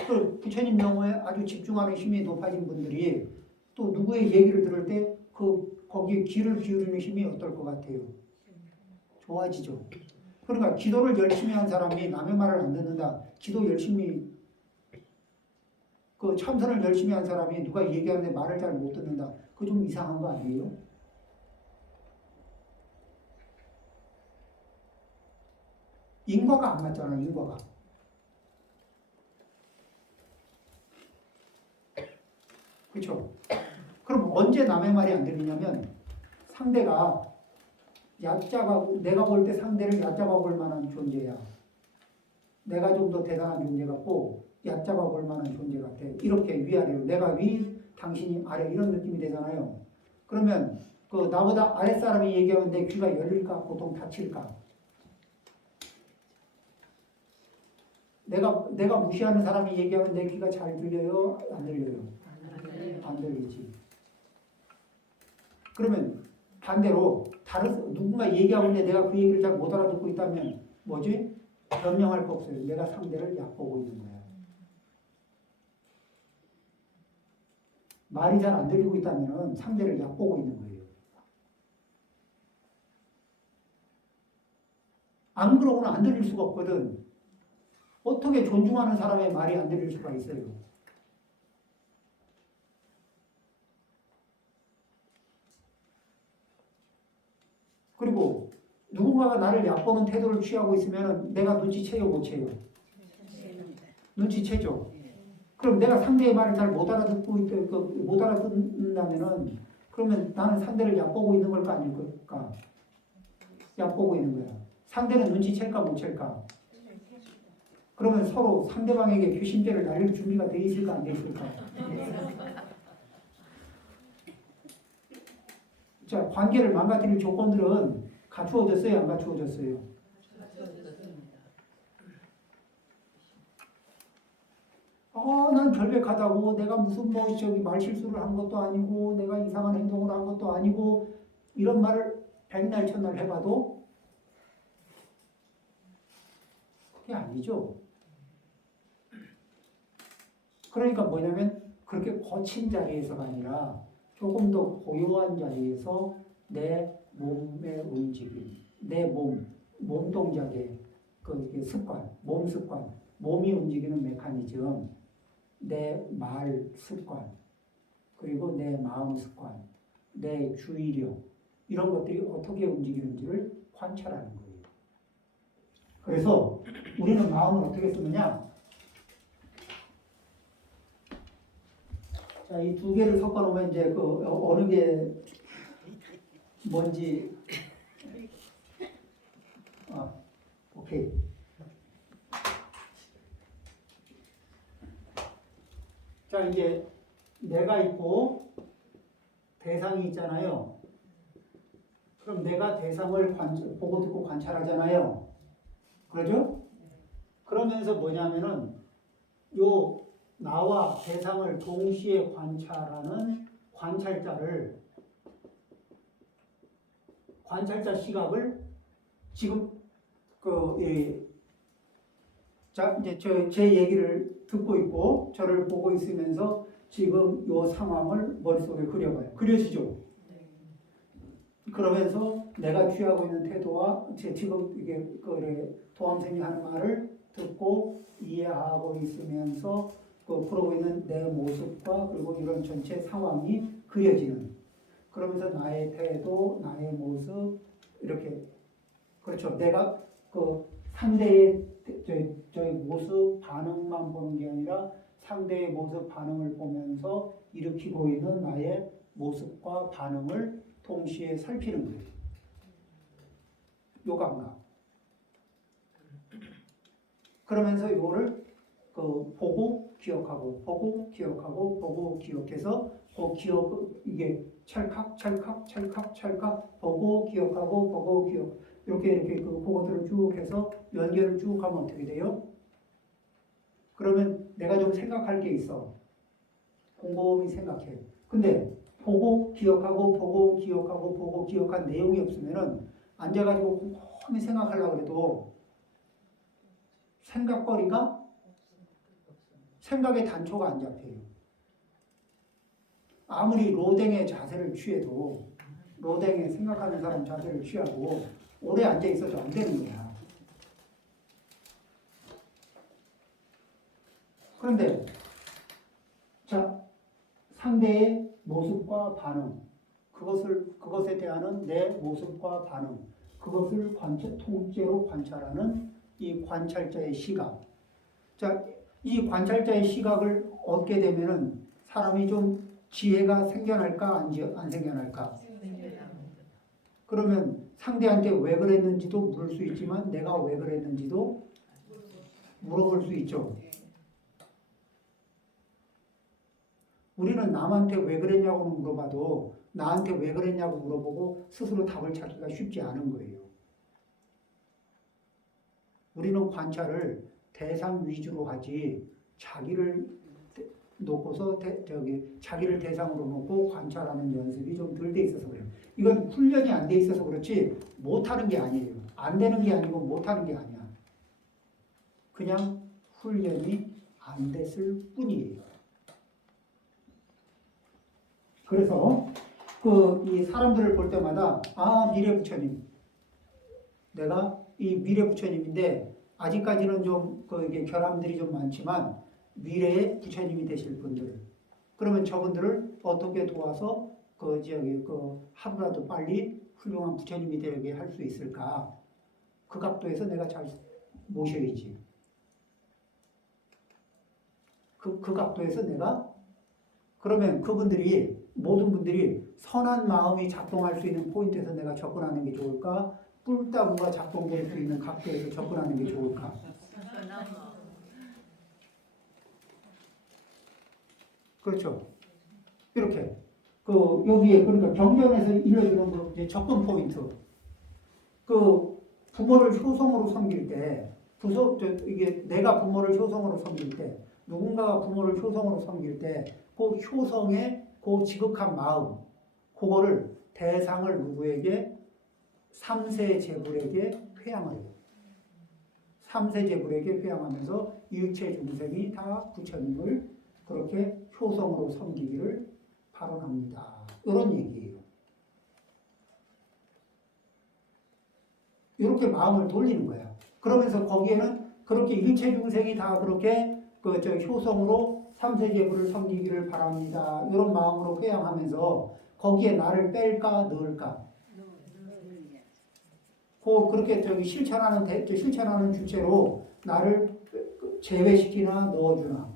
그 부처님 명호에 아주 집중하는 힘이 높아진 분들이 또 누구의 얘기를 들을 때 거기에 귀를 기울이는 힘이 어떨 것 같아요? 좋아지죠. 그러니까 기도를 열심히 한 사람이 남의 말을 안 듣는다. 기도 열심히 그 참선을 열심히 한 사람이 누가 얘기하는데 말을 잘 못 듣는다. 그거 좀 이상한 거 아니에요? 인과가 안 맞잖아, 인과가. 그렇죠? 그럼 언제 남의 말이 안 들리냐면 상대가 내가 볼 때 상대를 얕잡아 볼 만한 존재야. 내가 좀 더 대단한 존재 같고 얕잡아 볼 만한 존재 같아. 이렇게 위아래로 내가 위, 당신이 아래 이런 느낌이 되잖아요. 그러면 그 나보다 아랫사람이 얘기하면 내 귀가 열릴까? 보통 닫힐까? 내가 무시하는 사람이 얘기하면 내 귀가 잘 들려요? 안 들려요? 안 들리지. 그러면 반대로 누군가 얘기하고 있는데 내가 그 얘기를 잘 못 알아듣고 있다면 뭐지? 변명할 거 없어요. 내가 상대를 얕보고 있는 거야. 말이 잘 안 들리고 있다면 상대를 얕보고 있는 거예요. 안 그러고는 안 들릴 수가 없거든. 어떻게 존중하는 사람의 말이 안 들릴 수가 있어요? 그리고 누군가가 나를 얕보는 태도를 취하고 있으면 내가 눈치채요, 못 채요? 눈치채죠. 그럼 내가 상대의 말을 잘 못 못 알아듣는다면은 그러면 나는 상대를 얕보고 있는 걸까 아닐까? 얕보고 있는 거야. 상대는 눈치챌까 못 챌까? 그러면 서로 상대방에게 괘씸죄를 날릴 준비가 돼 있을까 안 돼 있을까? 자, 관계를 망가뜨릴 조건들은 갖추어졌어요, 안 갖추어졌어요? 난 결백하다고 내가 무슨 말실수를 한 것도 아니고 내가 이상한 행동을 한 것도 아니고 이런 말을 백날 천날 해봐도 그게 아니죠. 그러니까 뭐냐면 그렇게 거친 자리에서가 아니라 조금 더 고요한 자리에서 내 몸의 움직임, 내 몸 동작의 그 습관, 몸 습관, 몸이 움직이는 메커니즘, 내 말 습관, 그리고 내 마음 습관, 내 주의력, 이런 것들이 어떻게 움직이는지를 관찰하는 거예요. 그래서 우리는 마음을 어떻게 쓰느냐? 자, 이 두 개를 섞어 놓으면 이제 어느 게 뭔지, 오케이. 자, 이제 내가 있고 대상이 있잖아요. 그럼 내가 대상을 보고 듣고 관찰하잖아요. 그러죠? 그러면서 뭐냐면은 요 나와 대상을 동시에 관찰하는 관찰자 시각을 지금 자, 이제 제 얘기를 듣고 있고 저를 보고 있으면서 지금 요 상황을 머릿속에 그려봐요. 그려지죠? 그러면서 내가 취하고 있는 태도와 지금 이게 도함생이 하는 말을 듣고 이해하고 있으면서 그러고 있는 내 모습과 그리고 이런 전체 상황이 그려지는 그러면서 나의 태도, 나의 모습 이렇게 그렇죠. 내가 그 상대의 저희 모습 반응만 보는 게 아니라 상대의 모습 반응을 보면서 일으키고 있는 나의 모습과 반응을 동시에 살피는 거예요. 요 감각. 그러면서 이거를 보고 기억하고 보고 기억하고 보고 기억해서 이게 찰칵 찰칵 찰칵 찰칵 보고 기억하고 보고 기억 이렇게 그거들을 쭉 해서 연결을 쭉 하면 어떻게 돼요? 그러면 내가 좀 생각할 게 있어. 곰곰이 생각해. 근데 보고 기억하고 보고 기억하고 보고 기억한 내용이 없으면은 앉아가지고 곰곰이 생각하려고 해도 생각의 단초가 안 잡혀요. 아무리 로댕의 자세를 취해도 로댕의 생각하는 사람 자세를 취하고 오래 앉아 있어도 안 되는 거야. 그런데 자 상대의 모습과 반응 그것에 대한 내 모습과 반응 그것을 통째로 관찰하는 이 관찰자의 시각. 자, 이 관찰자의 시각을 얻게 되면은 사람이 좀 지혜가 생겨날까 안 생겨날까? 그러면 상대한테 왜 그랬는지도 물을 수 있지만 내가 왜 그랬는지도 물어볼 수 있죠. 우리는 남한테 왜 그랬냐고 물어봐도 나한테 왜 그랬냐고 물어보고 스스로 답을 찾기가 쉽지 않은 거예요. 우리는 관찰을 대상 위주로 하지 자기를 놓고서 자기를 대상으로 놓고 관찰하는 연습이 좀 덜 돼 있어서 그래요. 이건 훈련이 안 돼 있어서 그렇지 못하는 게 아니에요. 안 되는 게 아니고 못하는 게 아니야. 그냥 훈련이 안 됐을 뿐이에요. 그래서 이 사람들을 볼 때마다 미래 부처님 내가 이 미래 부처님인데 아직까지는 좀 이게 결함들이 좀 많지만 미래의 부처님이 되실 분들 그러면 저분들을 어떻게 도와서 하루라도 빨리 훌륭한 부처님이 되게 할 수 있을까? 그 각도에서 내가 잘 모셔야지. 그 각도에서 내가 그러면 모든 분들이 선한 마음이 작동할 수 있는 포인트에서 내가 접근하는 게 좋을까? 뿔따구가 작동될 수 있는 각도에서 접근하는 게 좋을까? 그렇죠. 이렇게 여기에 그러니까 경전에서 일러주는 접근 포인트. 부모를 효성으로 섬길 때, 이게 내가 부모를 효성으로 섬길 때, 누군가가 부모를 효성으로 섬길 때, 그 효성의 그 지극한 마음, 그거를 대상을 누구에게? 삼세 제불에게 회양을 해요. 삼세 제불에게 회양하면서 일체 중생이 다 부처님을 그렇게 효성으로 섬기기를 발언합니다. 이런 얘기예요. 이렇게 마음을 돌리는 거야. 그러면서 거기에는 그렇게 일체 중생이 다 그렇게 효성으로 삼세제불을 섬기기를 바랍니다. 이런 마음으로 회양하면서 거기에 나를 뺄까 넣을까? 그렇게 실천하는 주체로 나를 제외시키나 넣어주나?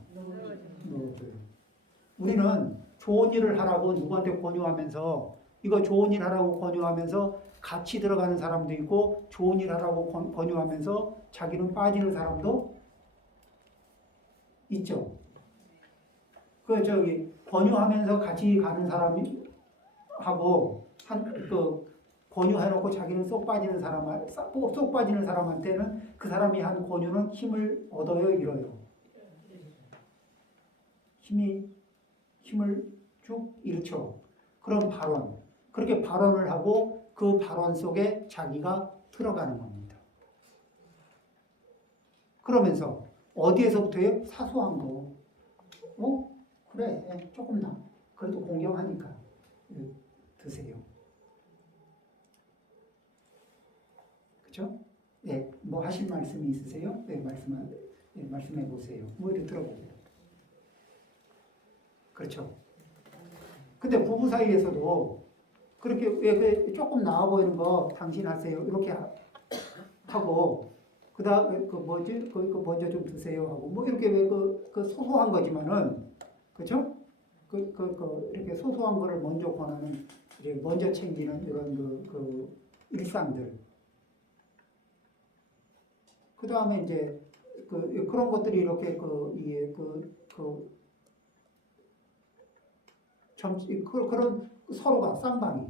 넣어줘요. 우리는 좋은 일을 하라고 누구한테 권유하면서 이거 좋은 일 하라고 권유하면서 같이 들어가는 사람도 있고 좋은 일 하라고 권유하면서 자기는 빠지는 사람도 있죠. 권유하면서 같이 가는 사람이 하고 권유해놓고 자기는 쏙 빠지는 사람한테는 그 사람이 한 권유는 힘을 얻어요, 잃어요. 힘을 쭉 잃죠. 그런 발언. 그렇게 발언을 하고 그 발언 속에 자기가 들어가는 겁니다. 그러면서 어디에서부터요? 사소한 거. 그래, 조금 나. 그래도 공경하니까 드세요. 그렇죠? 네, 뭐 하실 말씀이 있으세요? 네, 말씀해 보세요. 뭐 이렇게 들어보세요. 그렇죠? 근데 부부 사이에서도 그렇게 왜 조금 나아 보이는 거 당신 하세요. 이렇게 하고 그다음에 그 뭐지? 그 먼저 좀 드세요 하고 뭐 이렇게 왜 그 소소한 거지만은 그죠? 이렇게 소소한 거를 먼저 권하는 이제 먼저 챙기는 이런 그 일상들. 그다음에 이제 그런 것들이 이렇게 그런 서로가 쌍방이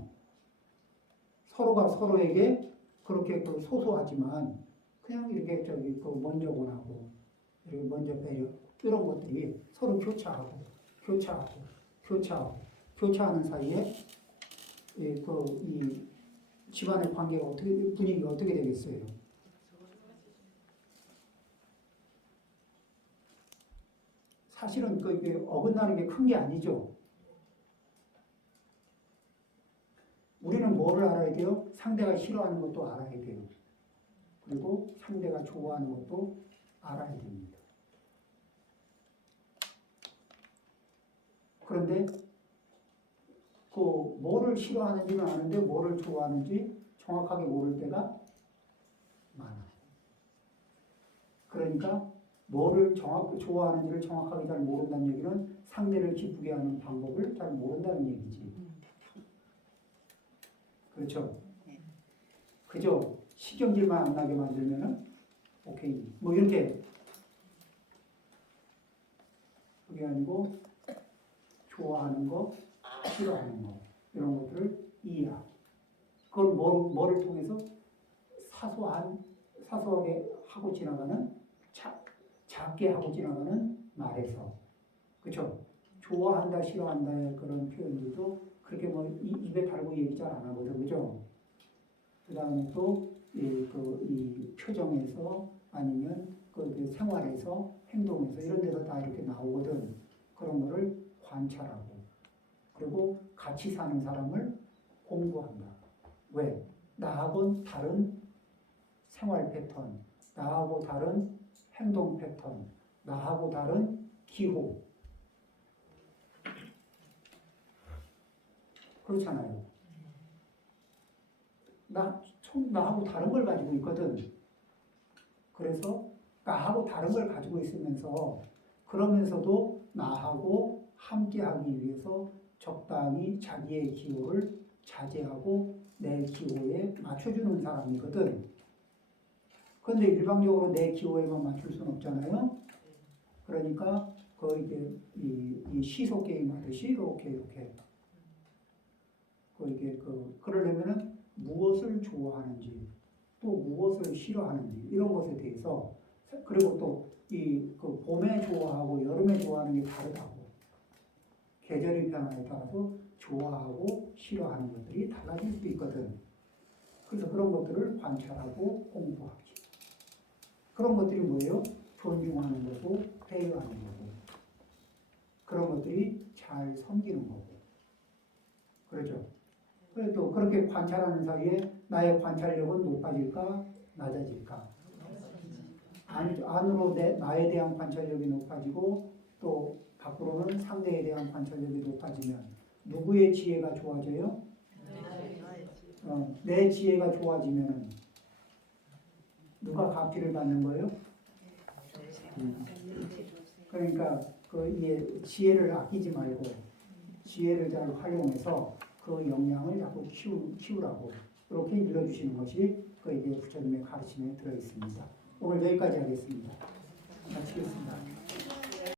서로가 서로에게 그렇게 소소하지만 그냥 이렇게 먼저 권하고 이렇게 먼저 배려 이런 것들이 서로 교차하는 사이에 이 집안의 관계가 분위기가 어떻게 되겠어요? 사실은 이게 어긋나는 게 큰 게 아니죠. 우리는 뭐를 알아야 돼요? 상대가 싫어하는 것도 알아야 돼요. 그리고 상대가 좋아하는 것도 알아야 됩니다. 그런데 뭐를 싫어하는지는 아는데 뭐를 좋아하는지 정확하게 모를 때가 많아요. 그러니까 뭐를 좋아하는지를 정확하게 잘 모른다는 얘기는 상대를 기쁘게 하는 방법을 잘 모른다는 얘기지. 그렇죠? 그죠? 신경질만 안 나게 만들면은 오케이. 뭐 이렇게 그게 아니고 좋아하는 거, 싫어하는 거 이런 것들을 이해하고 그걸 뭐를 통해서 사소하게 하고 지나가는 작게 하고 지나가는 말에서 그렇죠? 좋아한다, 싫어한다의 그런 표현들도 그렇게 뭐 입에 달고 얘기 잘 안 하거든, 그죠? 그 다음에 또 이 표정에서 아니면 그 생활에서 행동에서 이런 데서 다 이렇게 나오거든. 그런 거를 관찰하고 그리고 같이 사는 사람을 공부한다. 왜? 나하고는 다른 생활 패턴, 나하고 다른 행동 패턴, 나하고 다른 기호. 그렇잖아요. 나하고 다른 걸 가지고 있거든. 그래서 나하고 다른 걸 가지고 있으면서 그러면서도 나하고 함께하기 위해서 적당히 자기의 기호를 자제하고 내 기호에 맞춰주는 사람이거든. 그런데 일방적으로 내 기호에만 맞출 수는 없잖아요. 그러니까 이게 이 시소 게임 하듯이 이렇게 그러려면은 무엇을 좋아하는지 또 무엇을 싫어하는지 이런 것에 대해서 그리고 또 봄에 좋아하고 여름에 좋아하는 게 다르다고 계절의 변화에 따라서 좋아하고 싫어하는 것들이 달라질 수도 있거든. 그래서 그런 것들을 관찰하고 공부하기. 그런 것들이 뭐예요? 존중하는 거고 배려하는 거고 그런 것들이 잘 섬기는 거고 그렇죠? 그래도 그렇게 관찰하는 사이에 나의 관찰력은 높아질까 낮아질까? 안으로 나에 대한 관찰력이 높아지고 또 밖으로는 상대에 대한 관찰력이 높아지면 누구의 지혜가 좋아져요? 내 지혜가 좋아지면 누가 가피를 받는 거예요? 그러니까 이 지혜를 아끼지 말고 지혜를 잘 활용해서 그 역량을 자꾸 키우라고 이렇게 일러주시는 것이 이게 부처님의 가르침에 들어 있습니다. 오늘 여기까지 하겠습니다. 마치겠습니다.